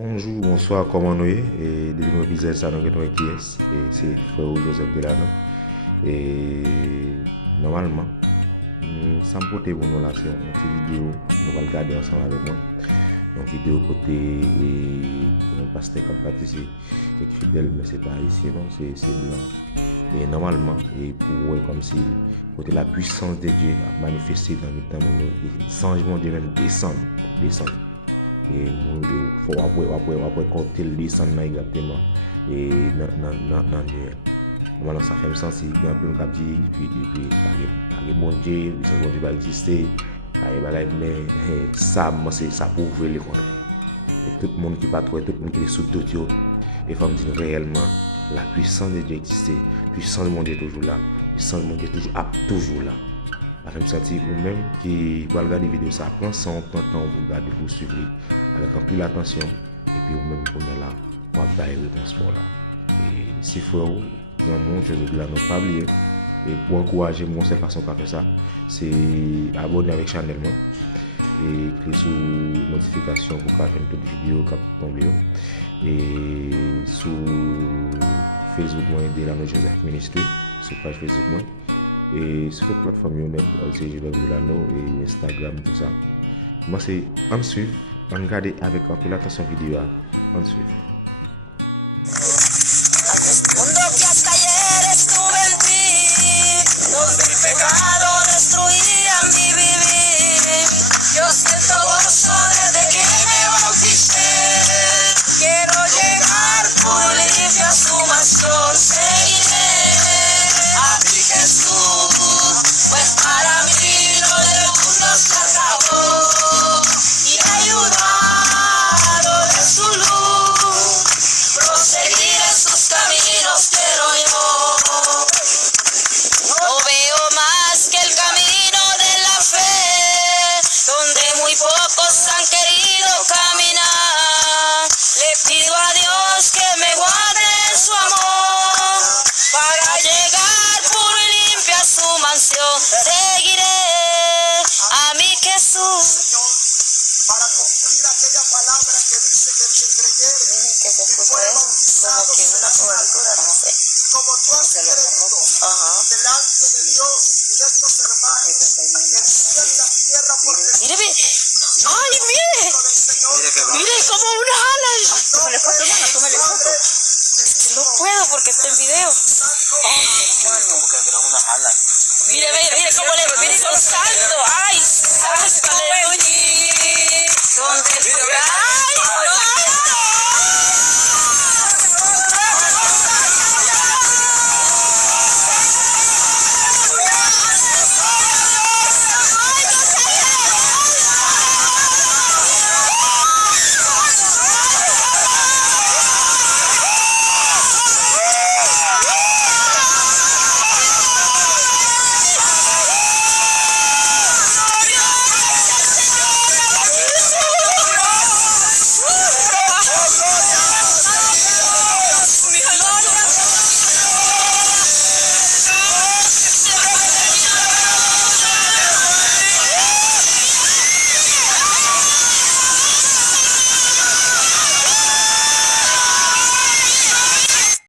Bonjour, bonsoir, comment nous est? Et deuxième épisode, ça nous est qui est? Et c'est frère Joseph Delano. Et normalement, sans porter pour nous là, c'est une petite vidéo, nous allons regarder ensemble avec moi. Une vidéo côté et un pasteur qui a baptisé quelques fidèles, mais c'est pas ici, non, c'est blanc. Et normalement, et pour voir comme si côté la puissance de Dieu a manifesté dans le temps, et Zanj Bondye même descend. Et il faut après compter le descendre exactement et dans Dieu. Normalement, ça fait me sentir qu'il y a un peu de dit puis par bon Dieu, le bon Dieu va exister. Mais ça, moi, c'est ça pour ouvrir les connaître. Et tout le monde qui pas trouvé, tout le monde qui est sous tout, et faut me dire réellement, la puissance de Dieu existe, la puissance de mon Dieu est toujours là, la puissance de mon Dieu est toujours là. Ça fait me sentir vous-même qui va regarder la vidéo, ça prend son temps, vous regardez, vous suivez avec un peu l'attention, et puis vous-même, vous là, vous avez une réponse pour là. Et si frère, dans mon jeu de la pas oublier. Et pour encourager moi, cette façon de faire ça, c'est abonner avec la chaîne et cliquer sur notification pour faire une toute vidéo qui tombe. Et sur Facebook, moi, Delano Joseph Ministry, sur page Facebook, moi. Et sur la plateforme, c'est Joseph Delano et Instagram, tout ça. Moi, c'est en suivre, en regarder avec un peu l'attention vidéo, en suivre.